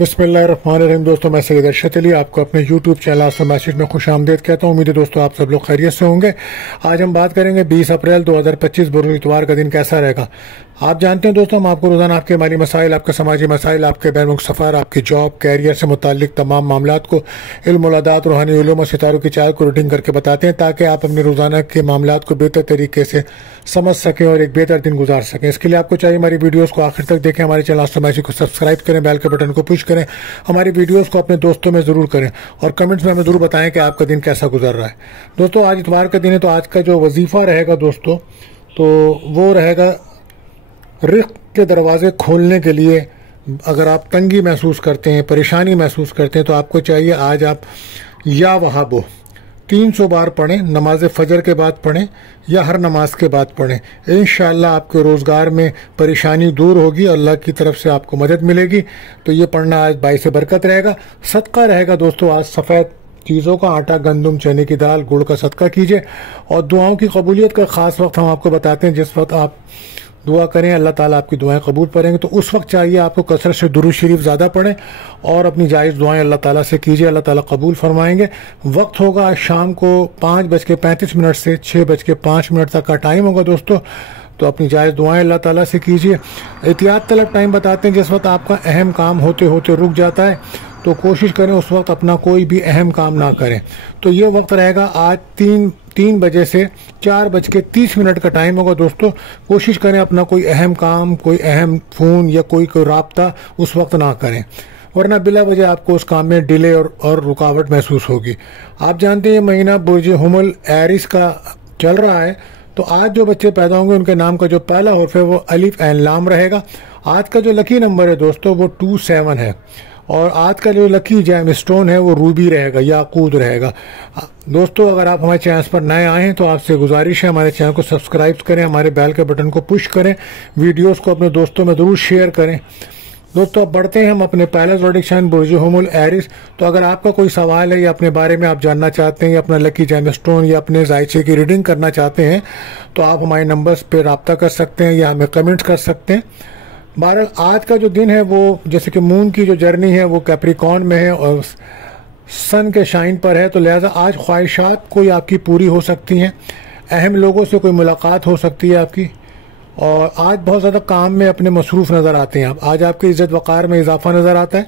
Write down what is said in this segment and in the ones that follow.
बिस्मिल्लाहिर्रहमानिर्रहीम। दोस्तों, मैं सैयद अरशद अली आपको अपने यूट्यूब चैनल आसम मैसेज में खुश आमदीद कहता हूँ। उम्मीद है दोस्तों आप सब लोग खैरियत से होंगे। आज हम बात करेंगे 20 अप्रैल 2025 बरोज़ इतवार का दिन कैसा रहेगा। आप जानते हैं दोस्तों, हम आपको रोजाना आपके माली मसाइल, आपके समाजी मसाइल, आपके बैन मुल्क सफ़र, आपकी जॉब, कैरियर से मुताल्लिक तमाम मामलात को इल्म, मुलादात, रूहानी उलूम और सितारों की चाल को रीडिंग करके बताते हैं ताकि आप अपने रोजाना के मामलात को बेहतर तरीके से समझ सकें और एक बेहतर दिन गुजार सकें। इसके लिए आपको चाहिए हमारी वीडियोस को आखिर तक देखें, हमारे चैनल आसम मैसेज को सब्सक्राइब करें, बेल के बटन को पुश करें, हमारी वीडियोस को अपने दोस्तों में ज़रूर करें और कमेंट्स में हमें ज़रूर बताएं कि आपका दिन कैसा गुजर रहा है। दोस्तों, आज इतवार का दिन है, तो आज का जो वजीफ़ा रहेगा दोस्तों, तो वो रहेगा रिज़्क़ के दरवाजे खोलने के लिए। अगर आप तंगी महसूस करते हैं, परेशानी महसूस करते हैं, तो आपको चाहिए आज आप या वहाबो 300 बार पढ़ें, नमाज फ़जर के बाद पढ़ें या हर नमाज के बाद पढ़ें। इंशाअल्लाह आपके रोज़गार में परेशानी दूर होगी, अल्लाह की तरफ से आपको मदद मिलेगी। तो ये पढ़ना आज बाइस बरकत रहेगा। सदका रहेगा दोस्तों, आज सफ़ेद चीज़ों का आटा, गंदम, चने की दाल, गुड़ का सदका कीजिए। और दुआओं की कबूलियत का ख़ास वक्त हम आपको बताते हैं। जिस वक्त आप दुआ करें अल्लाह ताला आपकी दुआएं कबूल करेंगे, तो उस वक्त चाहिए आपको कसरत से दुरूद शरीफ ज़्यादा पढ़ें और अपनी जायज़ दुआएं अल्लाह ताला से कीजिए, अल्लाह ताला कबूल फरमाएंगे। वक्त होगा आज शाम को 5:35 से 6:05 तक का टाइम होगा दोस्तों। तो अपनी जायज़ दुआएं अल्लाह ताला से कीजिए। एहतियात तलब टाइम बताते हैं, जिस वक्त आपका अहम काम होते होते रुक जाता है, तो कोशिश करें उस वक्त अपना कोई भी अहम काम ना करें। तो ये वक्त रहेगा आज 3 बजे से 4:30 का टाइम होगा दोस्तों। कोशिश करें अपना कोई अहम काम, कोई अहम फ़ोन या कोई राब्ता उस वक्त ना करें, वरना बिला वजह आपको उस काम में डिले और रुकावट महसूस होगी। आप जानते हैं महीना बुर्ज हुमल एरिस का चल रहा है, तो आज जो बच्चे पैदा होंगे उनके नाम का जो पहला हर्फ है वो अलिफ ऐन लाम रहेगा। आज का जो लकी नंबर है दोस्तों वो 27 है और आज का जो लकी जैम स्टोन है वो रूबी रहेगा, याकूत रहेगा। दोस्तों, अगर आप हमारे चैनल पर नए आए हैं तो आपसे गुजारिश है हमारे चैनल को सब्सक्राइब करें, हमारे बेल के बटन को पुश करें, वीडियोस को अपने दोस्तों में ज़रूर शेयर करें। दोस्तों, अब बढ़ते हैं हम अपने पहले प्रेडिक्शन बुर्ज हुमुल एरिस। तो अगर आपका कोई सवाल है या अपने बारे में आप जानना चाहते हैं या अपना लकी जैम स्टोन या अपने जायचे की रीडिंग करना चाहते हैं, तो आप हमारे नंबर्स पर रब्ता कर सकते हैं या हमें कमेंट्स कर सकते हैं। बहरहाल आज का जो दिन है वो, जैसे कि मून की जो जर्नी है वो कैप्रिकॉर्न में है और सन के शाइन पर है, तो लिहाजा आज ख्वाहिशात कोई आपकी पूरी हो सकती हैं, अहम लोगों से कोई मुलाकात हो सकती है आपकी, और आज बहुत ज़्यादा काम में अपने मसरूफ़ नज़र आते हैं आप। आज आपकी इज़्ज़त वक़ार में इजाफा नज़र आता है।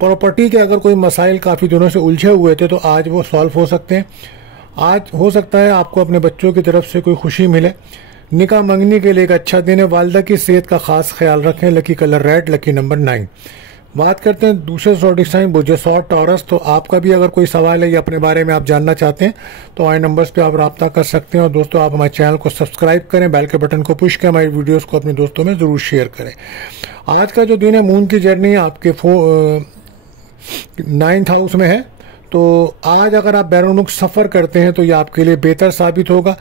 प्रॉपर्टी के अगर कोई मसाइल काफ़ी दिनों से उलझे हुए थे तो आज वो सॉल्व हो सकते हैं। आज हो सकता है आपको अपने बच्चों की तरफ से कोई खुशी मिले। निकाह मंगनी के लिए एक अच्छा दिन है। वालिदा की सेहत का खास ख्याल रखें। Lucky colour red, lucky number 9। बात करते हैं दूसरे ज़ोडिक साइन बुर्ज टॉरस। तो आपका भी अगर कोई सवाल है या अपने बारे में आप जानना चाहते हैं तो हमारे नंबर्स पे आप रब्ता कर सकते हैं। और दोस्तों, आप हमारे चैनल को सब्सक्राइब करें, बेल के बटन को पुश करें, हमारी वीडियोस को अपने दोस्तों में ज़रूर शेयर करें। आज का जो दिन है मून की जर्नी आपके 9th हाउस में है, तो आज अगर आप बैरून मुल्क सफ़र करते हैं तो ये आपके लिए बेहतर साबित होगा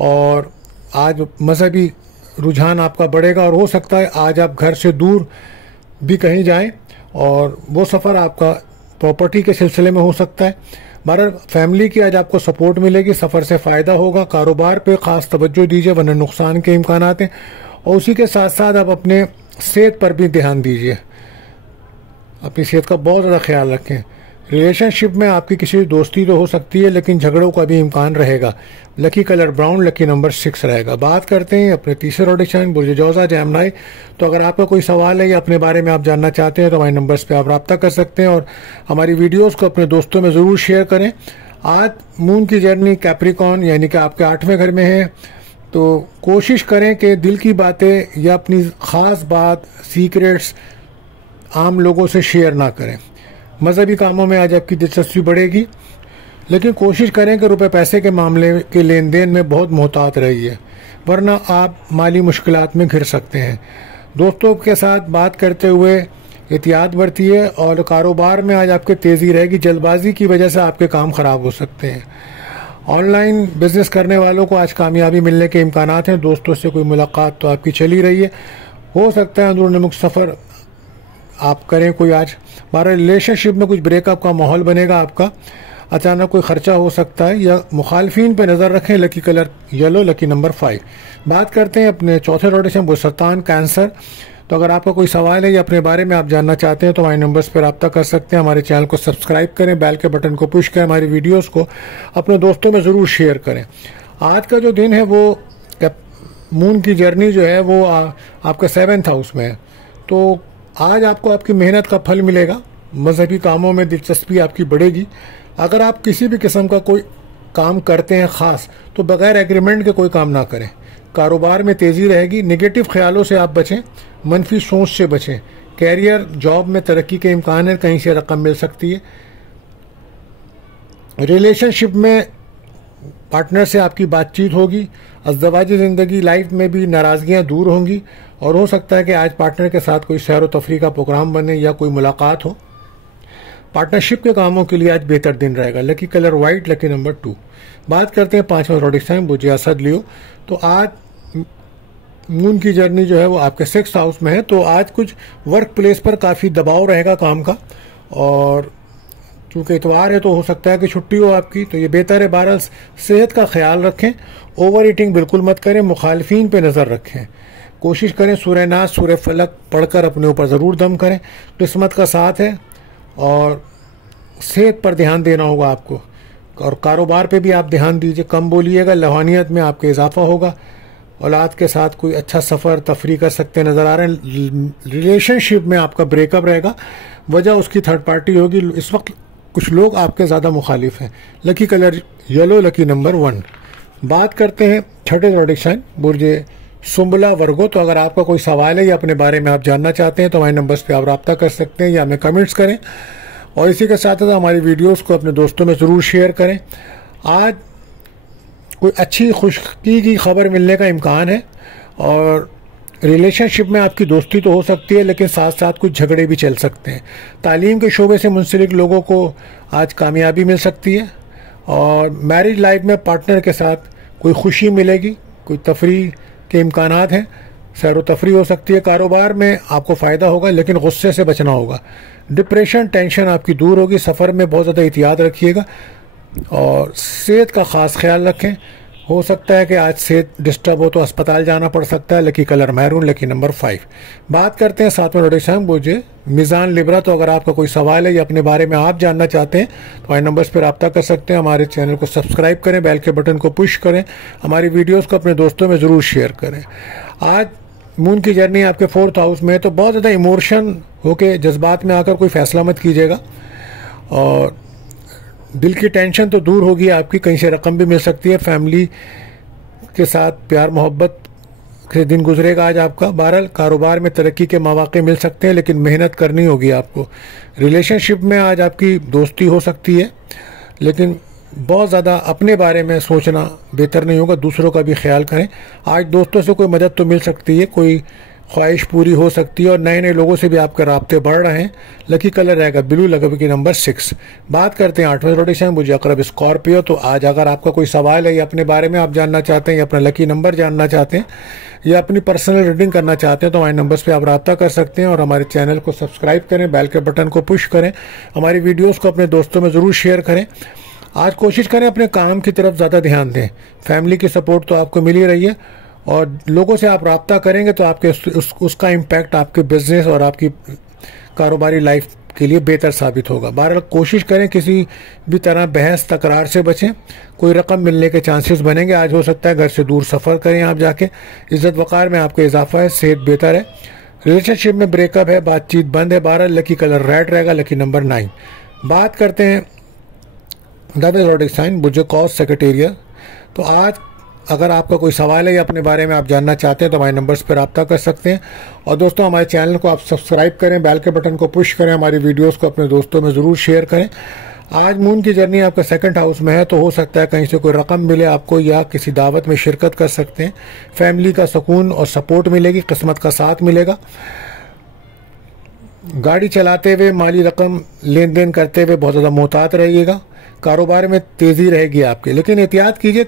और आज मजहबी रुझान आपका बढ़ेगा और हो सकता है आज आप घर से दूर भी कहीं जाएं और वो सफ़र आपका प्रॉपर्टी के सिलसिले में हो सकता है। बहरहाल फैमिली की आज आपको सपोर्ट मिलेगी, सफ़र से फ़ायदा होगा। कारोबार पे ख़ास तवज्जो दीजिए वरना नुकसान के इम्कानात हैं। और उसी के साथ साथ आप अपने सेहत पर भी ध्यान दीजिए, अपनी सेहत का बहुत ज़्यादा ख्याल रखें। रिलेशनशिप में आपकी किसी दोस्ती तो हो सकती है लेकिन झगड़ों का भी इम्कान रहेगा। Lucky colour brown, lucky number 6 रहेगा। बात करते हैं अपने तीसरे प्रेडिक्शन बुर्ज जौज़ा जेमिनी। तो अगर आपका कोई सवाल है या अपने बारे में आप जानना चाहते हैं तो हमारे नंबर्स पे आप रब्ता कर सकते हैं और हमारी वीडियोस को अपने दोस्तों में ज़रूर शेयर करें। आज मून की जर्नी कैप्रिकॉर्न यानी कि आपके 8वें घर में है, तो कोशिश करें कि दिल की बातें या अपनी ख़ास बात, सीक्रेट्स आम लोगों से शेयर ना करें। मजहबी कामों में आज आपकी दिलचस्पी बढ़ेगी, लेकिन कोशिश करें कि रुपए पैसे के मामले के लेन देन में बहुत मोहतात रहिए, वरना आप माली मुश्किलात में घिर सकते हैं। दोस्तों के साथ बात करते हुए एहतियात बरतिए और कारोबार में आज आपकी तेज़ी रहेगी। जल्दबाजी की वजह से आपके काम ख़राब हो सकते हैं। ऑनलाइन बिजनेस करने वालों को आज कामयाबी मिलने के इम्कानात हैं। दोस्तों से कोई मुलाकात तो आपकी चली रही है, हो सकता है अंदरूनी मुल्क सफ़र आप करें कोई आज। हमारे रिलेशनशिप में कुछ ब्रेकअप का माहौल बनेगा आपका, अचानक कोई ख़र्चा हो सकता है या मुखालफिन पे नज़र रखें। Lucky colour yellow, lucky number 5। बात करते हैं अपने चौथे रोटेशन बुर्ज सरतान कैंसर। तो अगर आपका कोई सवाल है या अपने बारे में आप जानना चाहते हैं तो हमारे नंबर्स पर रब्ता कर सकते हैं। हमारे चैनल को सब्सक्राइब करें, बेल के बटन को पुश करें, हमारी वीडियोस को अपने दोस्तों में ज़रूर शेयर करें। आज का जो दिन है वो मून की जर्नी जो है वो आपका 7th हाउस में है, तो आज आपको आपकी मेहनत का फल मिलेगा। मजहबी कामों में दिलचस्पी आपकी बढ़ेगी। अगर आप किसी भी किस्म का कोई काम करते हैं ख़ास, तो बगैर एग्रीमेंट के कोई काम ना करें। कारोबार में तेज़ी रहेगी। नेगेटिव ख्यालों से आप बचें, मनफी सोच से बचें। कैरियर जॉब में तरक्की के इम्कान है, कहीं से रकम मिल सकती है। रिलेशनशिप में पार्टनर से आपकी बातचीत होगी। अज़दवाजी ज़िंदगी लाइफ में भी नाराज़गियाँ दूर होंगी और हो सकता है कि आज पार्टनर के साथ कोई सैर व तफरी का प्रोग्राम बने या कोई मुलाकात हो। पार्टनरशिप के कामों के लिए आज बेहतर दिन रहेगा। Lucky colour white, lucky number 2। बात करते हैं 5वां ज़ोडिएक साइन बुर्ज असद लियो। तो आज मून की जर्नी जो है वो आपके 6th हाउस में है, तो आज कुछ वर्क प्लेस पर काफ़ी दबाव रहेगा काम का, और चूँकि इतवार है तो हो सकता है कि छुट्टी हो आपकी, तो ये बेहतर है। बहरहाल सेहत का ख्याल रखें, ओवर ईटिंग बिल्कुल मत करें, मुखालिफिन पे नज़र रखें। कोशिश करें सूरह नास सूरह फलक पढ़कर अपने ऊपर ज़रूर दम करें। किस्मत का साथ है और सेहत पर ध्यान देना होगा आपको, और कारोबार पे भी आप ध्यान दीजिए, कम बोलिएगा। रूहानियत में आपके इजाफा होगा। औलाद के साथ कोई अच्छा सफ़र तफरी कर सकते नज़र आ रहे हैं। रिलेशनशिप में आपका ब्रेकअप रहेगा, वजह उसकी थर्ड पार्टी होगी। इस वक्त कुछ लोग आपके ज़्यादा मुखालिफ हैं। Lucky colour yellow, lucky number 1। बात करते हैं 6ठे ज़ोडिएक साइन बुर्ज सुंबला वर्गो। तो अगर आपका कोई सवाल है या अपने बारे में आप जानना चाहते हैं तो हमारे नंबर्स पे आप रब्ता कर सकते हैं या हमें कमेंट्स करें, और इसी के साथ साथ हमारी वीडियोस को अपने दोस्तों में ज़रूर शेयर करें। आज कोई अच्छी खुशकी की खबर मिलने का इम्कान है, और रिलेशनशिप में आपकी दोस्ती तो हो सकती है, लेकिन साथ साथ कुछ झगड़े भी चल सकते हैं। तालीम के शोबे से मुंसलिक लोगों को आज कामयाबी मिल सकती है, और मैरिज लाइफ में पार्टनर के साथ कोई खुशी मिलेगी। कोई तफरी के इम्कानात हैं, सैर व तफरी हो सकती है। कारोबार में आपको फ़ायदा होगा, लेकिन गुस्से से बचना होगा। डिप्रेशन टेंशन आपकी दूर होगी। सफ़र में बहुत ज़्यादा एहतियात रखिएगा और सेहत का ख़ास ख्याल रखें। हो सकता है कि आज सेहत डिस्टर्ब हो तो अस्पताल जाना पड़ सकता है। Lucky colour maroon, lucky number 5। बात करते हैं 7वां ज़ोडिएक साइन बुर्ज मीज़ान लिब्रा। तो अगर आपका कोई सवाल है या अपने बारे में आप जानना चाहते हैं तो हमारे नंबर्स पर रब्ता कर सकते हैं। हमारे चैनल को सब्सक्राइब करें, बेल के बटन को पुश करें, हमारी वीडियोज़ को अपने दोस्तों में ज़रूर शेयर करें। आज मून की जर्नी आपके 4th हाउस में है, तो बहुत ज़्यादा इमोशन होके जज्बात में आकर कोई फ़ैसला मत कीजिएगा, और दिल की टेंशन तो दूर होगी आपकी। कहीं से रकम भी मिल सकती है। फैमिली के साथ प्यार मोहब्बत के दिन गुजरेगा आज आपका। बहरहाल कारोबार में तरक्की के मौके मिल सकते हैं, लेकिन मेहनत करनी होगी आपको। रिलेशनशिप में आज आपकी दोस्ती हो सकती है, लेकिन बहुत ज़्यादा अपने बारे में सोचना बेहतर नहीं होगा, दूसरों का भी ख्याल करें। आज दोस्तों से कोई मदद तो मिल सकती है, कोई ख्वाहिश पूरी हो सकती है, और नए नए लोगों से भी आपके राब्ते बढ़ रहे हैं। लकी कलर रहेगा ब्लू, लकी नंबर 6। बात करते हैं 8वें ज़ोडिएक साइन बुर्ज अक़रब स्कॉर्पियो। तो आज अगर आपका कोई सवाल है या अपने बारे में आप जानना चाहते हैं या अपना लकी नंबर जानना चाहते हैं या अपनी पर्सनल रीडिंग करना चाहते हैं तो हमारे नंबर्स पे आप रब्ता कर सकते हैं, और हमारे चैनल को सब्सक्राइब करें, बेल के बटन को पुश करें, हमारी वीडियोज़ को अपने दोस्तों में ज़रूर शेयर करें। आज कोशिश करें अपने काम की तरफ ज़्यादा ध्यान दें। फैमिली की सपोर्ट तो आपको मिल ही रही है, और लोगों से आप रब्ता करेंगे तो आपके उसका इम्पैक्ट आपके बिजनेस और आपकी कारोबारी लाइफ के लिए बेहतर साबित होगा। बहरहाल कोशिश करें किसी भी तरह बहस तकरार से बचें। कोई रकम मिलने के चांसेस बनेंगे। आज हो सकता है घर से दूर सफ़र करें आप जाके। इज़्ज़त वक़ार में आपका इजाफा है, सेहत बेहतर है। रिलेशनशिप में ब्रेकअप है, बातचीत बंद है। बहरहाल लकी कलर रेड रहेगा, लकी नंबर 9। बात करते हैं 10वें ज़ोडिएक साइन बुर्ज कौस सेक्रेटेरिया। तो आज अगर आपका कोई सवाल है या अपने बारे में आप जानना चाहते हैं तो हमारे नंबर्स पर रब्ता कर सकते हैं। और दोस्तों हमारे चैनल को आप सब्सक्राइब करें, बेल के बटन को पुश करें, हमारी वीडियोस को अपने दोस्तों में ज़रूर शेयर करें। आज मून की जर्नी आपका 2nd हाउस में है, तो हो सकता है कहीं से कोई रकम मिले आपको या किसी दावत में शिरकत कर सकते हैं। फैमिली का सुकून और सपोर्ट मिलेगी, किस्मत का साथ मिलेगा। गाड़ी चलाते हुए, माली रकम लेन देन करते हुए बहुत ज़्यादा मोहतात रहिएगा। कारोबार में तेज़ी रहेगी आपके, लेकिन एहतियात कीजिए,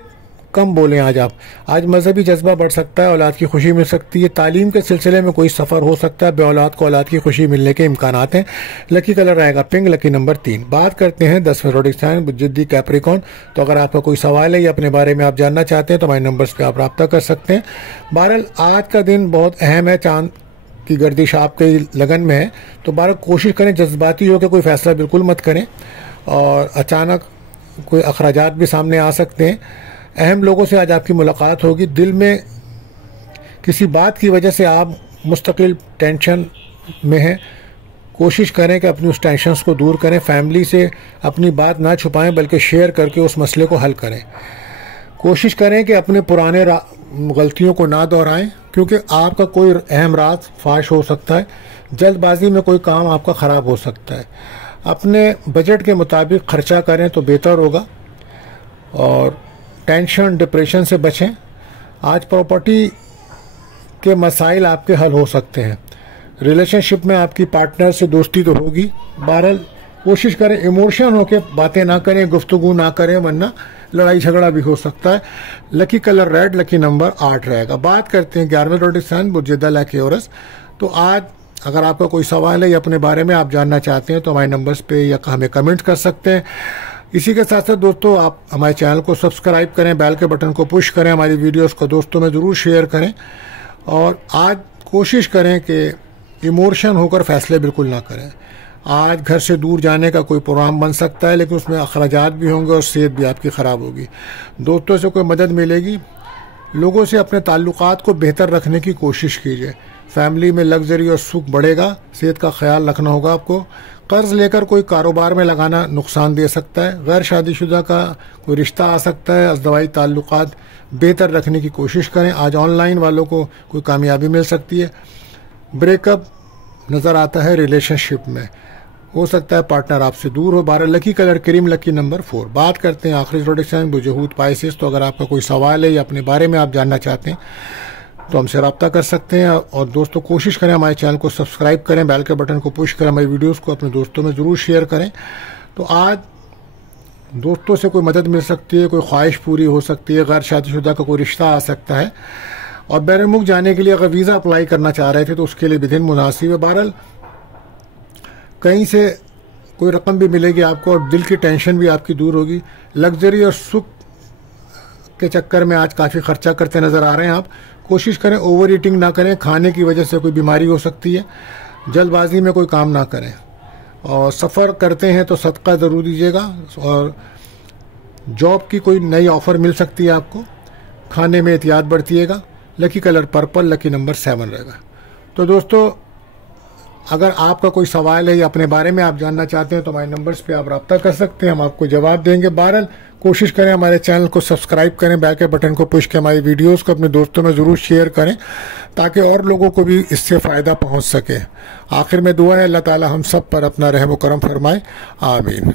कम बोलें। आज मजहबी जज्बा बढ़ सकता है, औलाद की खुशी मिल सकती है। तालीम के सिलसिले में कोई सफ़र हो सकता है, बे औलाद को औलाद की खुशी मिलने के इम्कानात हैं। लकी कलर रहेगा पिंक, लकी नंबर 3। बात करते हैं 10वें ज़ोडिएक साइन जिद्दी कैप्रिकॉर्न। तो अगर आपका कोई सवाल है या अपने बारे में आप जानना चाहते हैं तो हमारे नंबर्स पर आप रब्ता कर सकते हैं। बहरहाल आज का दिन बहुत अहम है। चांद की गर्दिश आपके लगन में है तो बार कोशिश करें जज्बाती होकर कोई फ़ैसला बिल्कुल मत करें, और अचानक कोई अखराजात भी सामने आ सकते हैं। अहम लोगों से आज आपकी मुलाकात होगी, दिल में किसी बात की वजह से आप मुस्तकिल टेंशन में हैं, कोशिश करें कि अपनी उस टेंशन को दूर करें। फैमिली से अपनी बात ना छुपाएं बल्कि शेयर करके उस मसले को हल करें। कोशिश करें कि अपने पुराने गलतियों को ना दोहराएं, क्योंकि आपका कोई अहम राज फाश हो सकता है। जल्दबाजी में कोई काम आपका ख़राब हो सकता है। अपने बजट के मुताबिक खर्चा करें तो बेहतर होगा, और टेंशन डिप्रेशन से बचें। आज प्रॉपर्टी के मसाइल आपके हल हो सकते हैं। रिलेशनशिप में आपकी पार्टनर से दोस्ती तो होगी, बहरहाल कोशिश करें इमोशन होकर बातें ना करें, गुफ्तगू ना करें, वरना लड़ाई झगड़ा भी हो सकता है। Lucky colour red, lucky number 8 रहेगा। बात करते हैं 11वें रोडिसान बुर्जिदा लकी औरस। तो आज अगर आपका कोई सवाल है या अपने बारे में आप जानना चाहते हैं तो हमारे नंबर्स पे या हमें कमेंट कर सकते हैं। इसी के साथ साथ दोस्तों आप हमारे चैनल को सब्सक्राइब करें, बेल के बटन को पुश करें, हमारी वीडियोस को दोस्तों में ज़रूर शेयर करें, और आज कोशिश करें कि इमोशन होकर फैसले बिल्कुल ना करें। आज घर से दूर जाने का कोई प्रोग्राम बन सकता है, लेकिन उसमें अखराजात भी होंगे और सेहत भी आपकी ख़राब होगी। दोस्तों से कोई मदद मिलेगी। लोगों से अपने ताल्लुकात को बेहतर रखने की कोशिश कीजिए। फैमिली में लग्जरी और सुख बढ़ेगा। सेहत का ख्याल रखना होगा आपको। कर्ज लेकर कोई कारोबार में लगाना नुकसान दे सकता है। गैर शादीशुदा का कोई रिश्ता आ सकता है। अज़दवाई ताल्लुकात बेहतर रखने की कोशिश करें। आज ऑनलाइन वालों को कोई कामयाबी मिल सकती है। ब्रेकअप नज़र आता है रिलेशनशिप में, हो सकता है पार्टनर आपसे दूर हो। 12 lucky colour cream, lucky number 4। बात करते हैं आखिरी प्रोडिक्शन बुजहूत पाइसिस। तो अगर आपका कोई सवाल है या अपने बारे में आप जानना चाहते हैं तो हमसे रब्ता कर सकते हैं। और दोस्तों कोशिश करें हमारे चैनल को सब्सक्राइब करें, बेल के बटन को पुश करें, हमारी वीडियोस को अपने दोस्तों में ज़रूर शेयर करें। तो आज दोस्तों से कोई मदद मिल सकती है, कोई ख्वाहिश पूरी हो सकती है, गैर शादीशुदा का कोई रिश्ता आ सकता है। और बैरून मुल्क जाने के लिए अगर वीज़ा अप्लाई करना चाह रहे थे तो उसके लिए भी दिन मुनासिब है। बहरहाल कहीं से कोई रकम भी मिलेगी आपको और दिल की टेंशन भी आपकी दूर होगी। लग्जरी और सुख के चक्कर में आज काफ़ी खर्चा करते नज़र आ रहे हैं आप। कोशिश करें ओवर ईटिंग ना करें, खाने की वजह से कोई बीमारी हो सकती है। जल्दबाजी में कोई काम ना करें, और सफ़र करते हैं तो सदका ज़रूर दीजिएगा। और जॉब की कोई नई ऑफ़र मिल सकती है आपको। खाने में एहतियात बरतिएगा। Lucky colour purple, lucky number 7 रहेगा। तो दोस्तों अगर आपका कोई सवाल है या अपने बारे में आप जानना चाहते हैं तो हमारे नंबर्स पे आप रब्ता कर सकते हैं, हम आपको जवाब देंगे। बहरहाल कोशिश करें हमारे चैनल को सब्सक्राइब करें, बेल के बटन को पुश करें, हमारी वीडियोस को अपने दोस्तों में ज़रूर शेयर करें ताकि और लोगों को भी इससे फ़ायदा पहुंच सके। आखिर में दुआ है अल्लाह ताला हम सब पर अपना रहम व करम फरमाए। आमीन।